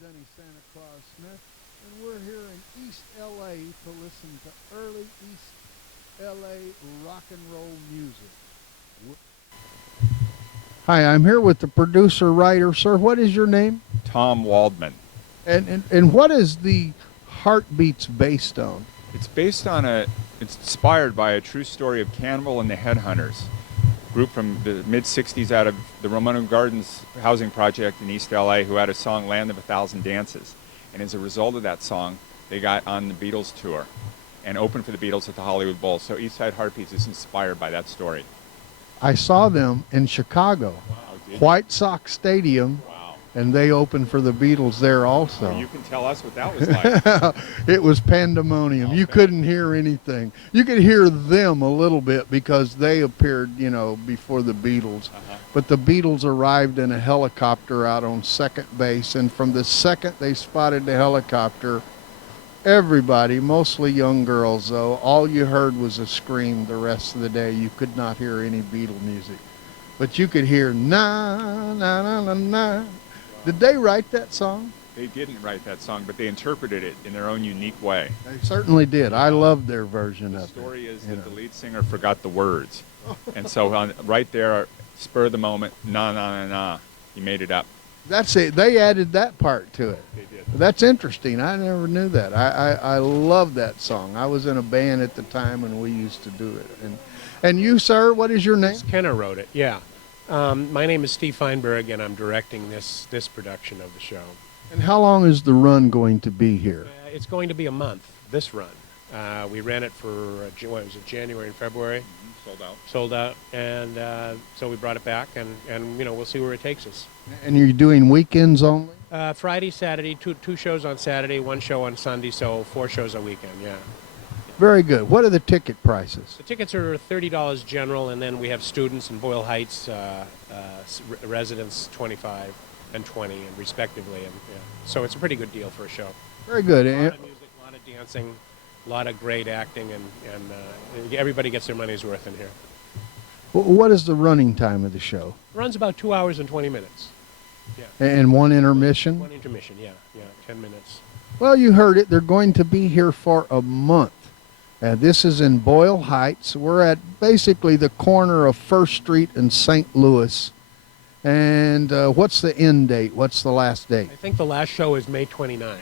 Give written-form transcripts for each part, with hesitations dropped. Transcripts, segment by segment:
Denny Santa Claus Smith, and we're here in East LA to listen to early East LA rock and roll music. Hi, I'm here with the producer writer, sir. What is your name? Tom Waldman. And what is the Heartbeats based on? It's inspired by a true story of Cannibal and the Headhunters, group from the mid-'60s out of the Ramona Gardens housing project in East LA who had a song, Land of a Thousand Dances. And as a result of that song, they got on the Beatles tour and opened for the Beatles at the Hollywood Bowl. So Eastside Heartbeats is inspired by that story. I saw them in Chicago, Wow, White Sox Stadium, wow. and they opened for the Beatles there also. Well, you can tell us what that was like. It was pandemonium. You Okay. couldn't hear anything. You could hear them a little bit because they appeared, before the Beatles. But the Beatles arrived in a helicopter out on second base, and from the second they spotted the helicopter, everybody, mostly young girls though, all you heard was a scream the rest of the day. You could not hear any Beatle music. But you could hear na, na, na, na, na. Did they write that song? They didn't write that song, but they interpreted it in their own unique way. They certainly did. I loved their version The of it. story is that the lead singer forgot the words. And so right there, spur of the moment, na, na, na, na, he made it up. That's it. They added that part to it. They did. That's interesting. I never knew that. I love that song. I was in a band at the time and we used to do it. And you, sir, what is your name? Kenna wrote it, yeah. My name is Steve Feinberg, and I'm directing this production of the show. And how long is the run going to be here? It's going to be a month, this run. We ran it for, January and February. Sold out. Sold out, and so we brought it back, and we'll see where it takes us. And you're doing weekends only? Friday, Saturday, two shows on Saturday, one show on Sunday, so 4 shows a weekend, yeah. Very good. What are the ticket prices? The tickets are $30 general, and then we have students in Boyle Heights, residents 25 and 20, and respectively. And so it's a pretty good deal for a show. Very good. A lot of music, a lot of dancing, a lot of great acting, and everybody gets their money's worth in here. What is the running time of the show? It runs about 2 hours and 20 minutes. Yeah. And one intermission? One intermission, yeah, 10 minutes. Well, you heard it. They're going to be here for a month. This is in Boyle Heights. We're at basically the corner of First Street and St. Louis. And what's the end date? What's the last date? I think the last show is May 29th.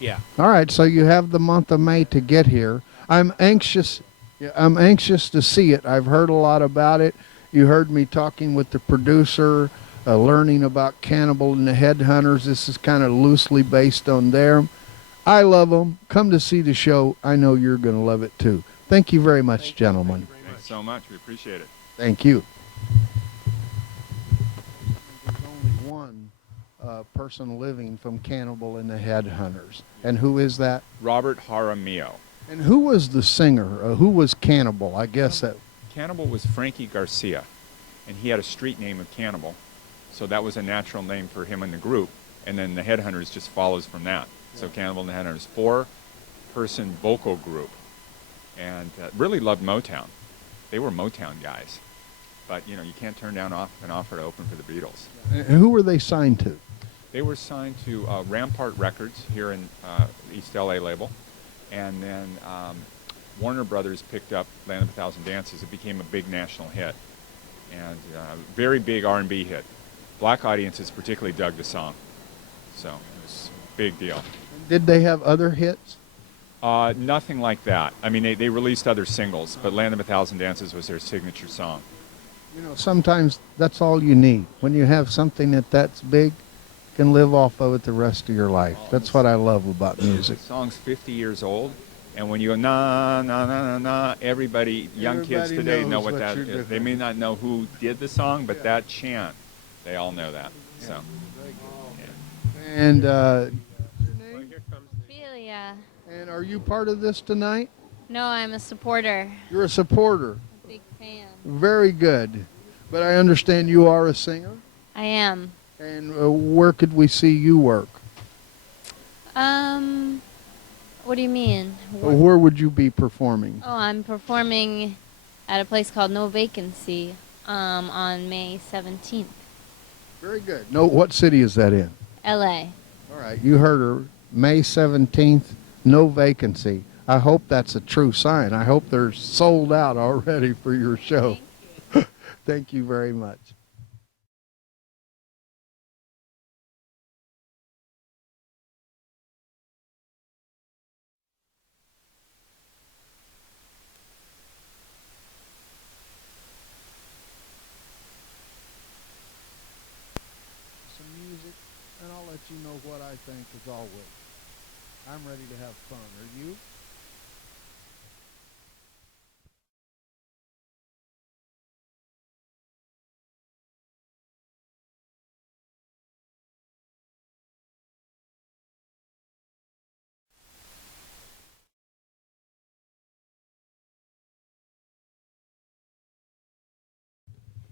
Yeah. All right, so you have the month of May to get here. I'm anxious to see it. I've heard a lot about it. You heard me talking with the producer, learning about Cannibal and the Headhunters. This is kind of loosely based on them. I love them. Come to see the show. I know you're going to love it too. Thank you very much, gentlemen. Thanks so much. We appreciate it. Thank you. There's only one person living from Cannibal and the Headhunters. And who is that? Robert Jaramillo. And who was the singer? Who was Cannibal? I guess that... Cannibal was Frankie Garcia, and he had a street name of Cannibal. So that was a natural name for him in the group. And then the Headhunters just follows from that. So Cannibal and the Headhunters, 4-person vocal group, and really loved Motown. They were Motown guys, but you can't turn down an offer to open for the Beatles. And who were they signed to? They were signed to Rampart Records here in East LA label, and then Warner Brothers picked up Land of a Thousand Dances. It became a big national hit, and very big R&B hit. Black audiences particularly dug the song, so it was a big deal. Did they have other hits? Nothing like that. I mean, they released other singles, but Land of a Thousand Dances was their signature song. Sometimes that's all you need. When you have something that's big, you can live off of it the rest of your life. That's what I love about music. The song's 50 years old, and when you go, na, na, na, na, na, young kids today know what that is. They may not know who did the song, but that chant, they all know that. So. Yeah. And... Yeah. And are you part of this tonight? No, I'm a supporter. You're a supporter. Big fan. Very good. But I understand you are a singer? I am. And where could we see you work? What do you mean? Where would you be performing? Oh, I'm performing at a place called No Vacancy on May 17th. Very good. No, what city is that in? L.A. All right. right, you heard her. May 17th, no vacancy. I hope that's a true sign. I hope they're sold out already for your show. Thank you very much. Some music, and I'll let you know what I think as always. I'm ready to have fun. Are you?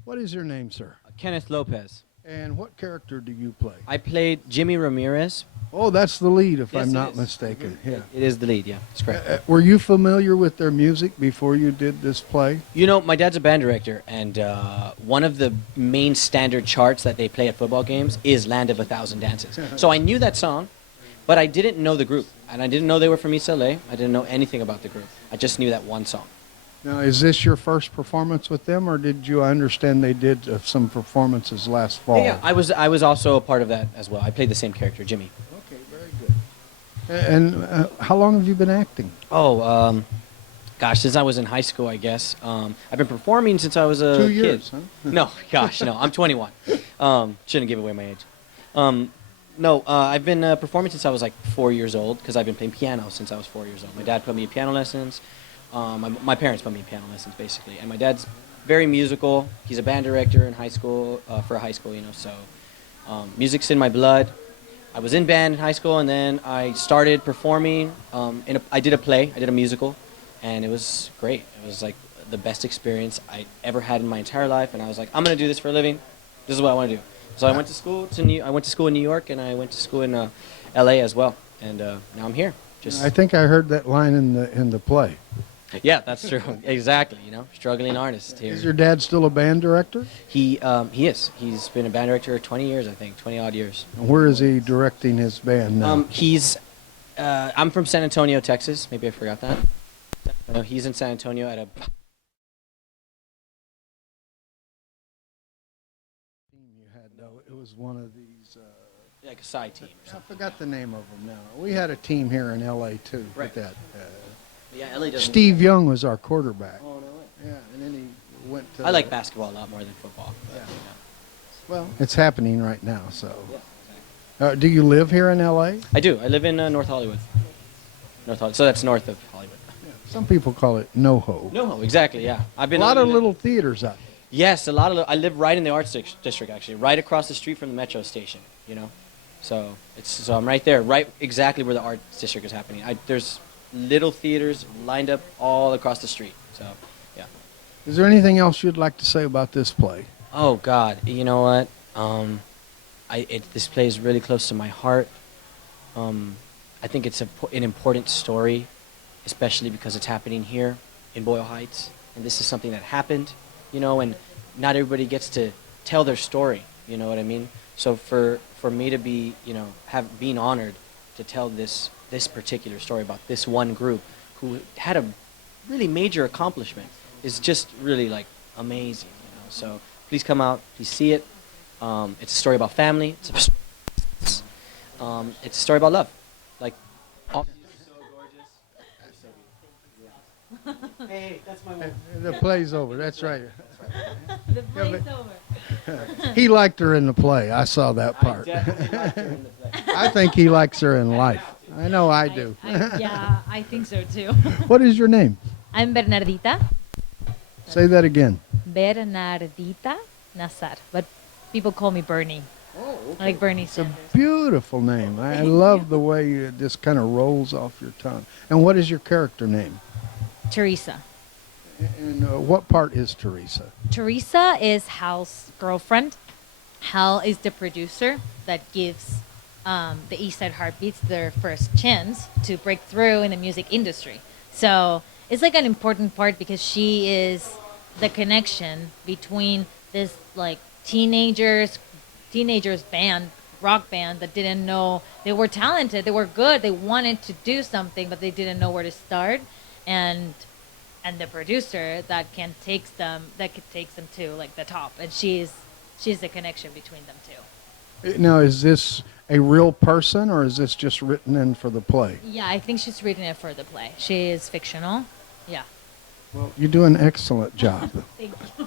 What is your name, sir? Kenneth Lopez. And what character do you play? I played Jimmy Ramirez. Oh, that's the lead, if Yes, I'm it not is. mistaken. Yeah. It is the lead, yeah. That's correct. Were you familiar with their music before you did this play? You know, my dad's a band director, and one of the main standard charts that they play at football games is Land of a Thousand Dances. So I knew that song, but I didn't know the group. And I didn't know they were from East LA. I didn't know anything about the group. I just knew that one song. Now, is this your first performance with them, or did you understand they did some performances last fall? Yeah, I was also a part of that as well. I played the same character, Jimmy. Okay, very good. And how long have you been acting? Oh, gosh, since I was in high school, I guess. I've been performing since I was a 2 years, kid. huh? No, gosh, no. I'm 21. Shouldn't give away my age. No, I've been performing since I was like 4 years old because I've been playing piano since I was 4 years old. My dad put me in piano lessons. My parents put me in piano lessons, basically. And my dad's very musical. He's a band director in high school, for a high school, you know. So music's in my blood. I was in band in high school, and then I started performing. I did a play. I did a musical, and it was great. It was like the best experience I ever had in my entire life. And I was like, I'm going to do this for a living. This is what I want to do. So I went to school I went to school in New York, and I went to school in L.A. as well. And now I'm here. I think I heard that line in the play. Yeah, that's true. Exactly. You know, struggling artist here. Is your dad still a band director? He is. He's been a band director 20 years, I think, 20 odd years. And where is he directing his band now? I'm from San Antonio, Texas. Maybe I forgot that. No, he's in San Antonio at a. You had though it was one of these. Like a side team or I something. forgot the name of them now. We had a team here in L.A. too. Right. With that. Yeah, LA doesn't. Steve Young was our quarterback. Oh, no way. Yeah, and then he went to. I like basketball a lot more than football. Yeah. Well, it's happening right now. So, Yeah, exactly. do you live here in L.A.? I do. I live in North Hollywood. So that's north of Hollywood. Yeah. Some people call it NoHo. No, exactly. Yeah, I've been A lot out of in little theaters out there. Yes, a lot of. I live right in the arts district, actually, right across the street from the metro station. You know, so I'm right there, right exactly where the arts district is happening. There's little theaters lined up all across the street. So, yeah. Is there anything else you'd like to say about this play? Oh God, you know what? This play is really close to my heart. I think it's an important story, especially because it's happening here in Boyle Heights, and this is something that happened, you know, and not everybody gets to tell their story. You know what I mean? So for me to be, you know, being honored to tell this particular story about this one group who had a really major accomplishment is just really like amazing. You know, so please come out, please see it. It's a story about family. It's a story about love. Like, all hey, that's my one. The play's over. That's right. The play's over. He liked her in the play. I saw that part. definitely liked her in the play. I think he likes her in life. I know I do. Yeah, I think so too. What is your name? I'm Bernardita. Say that again. Bernardita Nazar. But people call me Bernie. Like Bernie It's a Sanders. beautiful name. I love the way it just kind of rolls off your tongue. And what is your character name? Teresa. And what part is Teresa? Teresa is Hal's girlfriend. Hal is the producer that gives the East Side Heartbeats their first chance to break through in the music industry. So it's like an important part because she is the connection between this like teenagers band rock band that didn't know they were talented, they were good, they wanted to do something, but they didn't know where to start, and the producer that can takes them to like the top, and she's the connection between them two. Now, is this a real person, or is this just written in for the play? Yeah, I think she's reading it for the play. She is fictional. Yeah. Well, you do an excellent job. Thank you.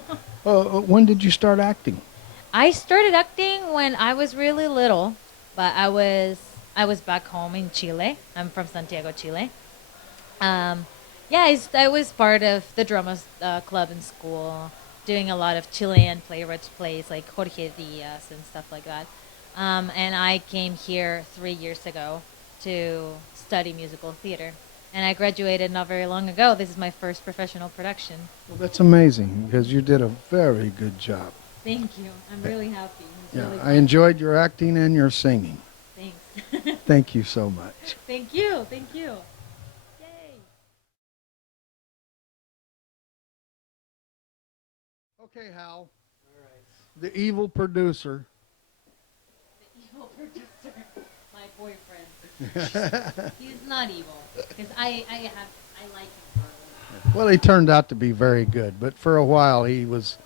When did you start acting? I started acting when I was really little, but I was back home in Chile. I'm from Santiago, Chile. Yeah, I was part of the drama club in school, doing a lot of Chilean playwrights plays like Jorge Diaz and stuff like that. And I came here 3 years ago to study musical theater. And I graduated not very long ago. This is my first professional production. Well, that's amazing, because you did a very good job. Thank you. I'm really happy. It's Yeah, really I fun. enjoyed your acting and your singing. Thanks. Thank you so much. Thank you. Thank you. Yay. Okay, Hal. The evil producer. The evil producer, my boyfriend. He's not evil, because I like him for a little. Well, he turned out to be very good, but for a while he was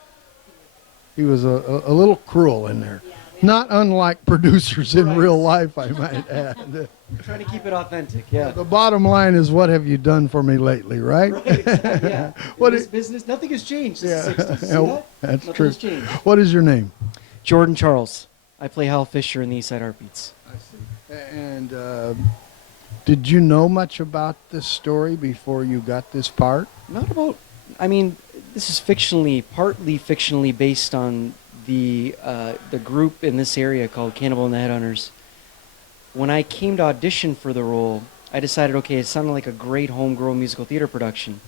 a little cruel in there. Not unlike producers in real life, I might add. Trying to keep it authentic, yeah. The bottom line is, what have you done for me lately, right? Right, exactly, yeah. What In this is- business, nothing has changed Yeah, since the 60s. See yeah, that? that's Nothing true. has changed. What is your name? Jordan Charles. I play Hal Fisher in the Eastside Heartbeats. I see. And did you know much about this story before you got this part? Not about, I mean, this is partly fictionally based on the group in this area called Cannibal and the Headhunters. When I came to audition for the role, I decided, okay, it sounded like a great homegrown musical theater production.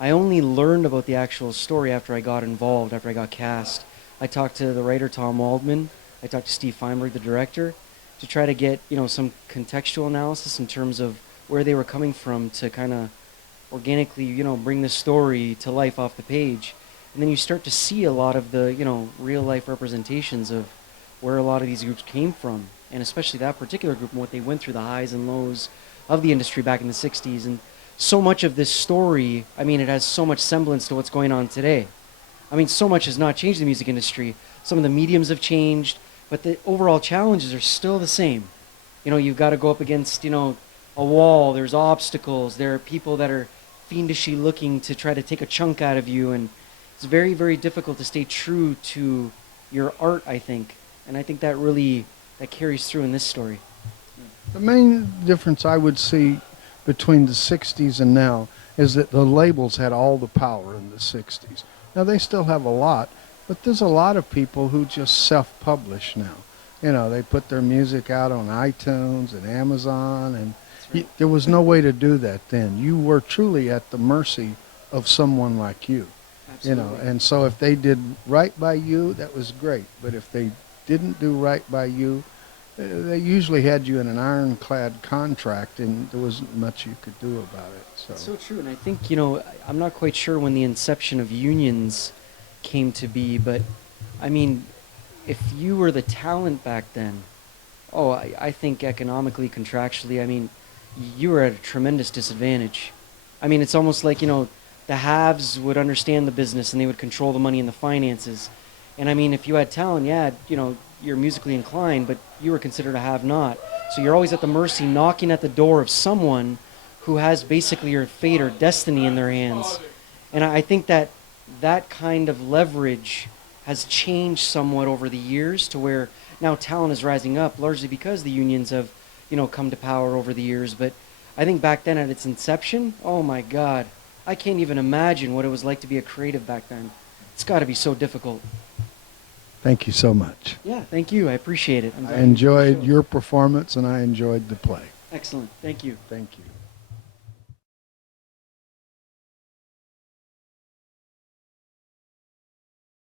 I only learned about the actual story after I got involved, after I got cast. I talked to the writer, Tom Waldman. I talked to Steve Feinberg, the director, to try to get, some contextual analysis in terms of where they were coming from to kind of organically, bring the story to life off the page. And then you start to see a lot of the, real life representations of where a lot of these groups came from, and especially that particular group and what they went through, the highs and lows of the industry back in the 60s. And so much of this story, it has so much semblance to what's going on today. So much has not changed in the music industry. Some of the mediums have changed, but the overall challenges are still the same. You've got to go up against, a wall. There's obstacles. There are people that are fiendishly looking to try to take a chunk out of you, and it's very, very difficult to stay true to your art, I think. And I think that carries through in this story. The main difference I would see between the 60s and now is that the labels had all the power in the 60s. Now, they still have a lot, but there's a lot of people who just self-publish now. They put their music out on iTunes and Amazon, and there was no way to do that then. You were truly at the mercy of someone like you. Absolutely. And so if they did right by you, that was great. But if they didn't do right by you, they usually had you in an ironclad contract, and there wasn't much you could do about it. It's so true, and I think, I'm not quite sure when the inception of unions came to be, but, if you were the talent back then, I think economically, contractually, you were at a tremendous disadvantage. It's almost like, the haves would understand the business and they would control the money and the finances. And if you had talent, you're musically inclined, but you were considered a have-not. So you're always at the mercy, knocking at the door of someone who has basically your fate or destiny in their hands. And I think that kind of leverage has changed somewhat over the years to where now talent is rising up, largely because the unions have, come to power over the years. But I think back then at its inception, oh my God, I can't even imagine what it was like to be a creative back then. It's got to be so difficult. Thank you so much. Yeah, thank you. I appreciate it. I enjoyed your performance, and I enjoyed the play. Excellent. Thank you. Thank you.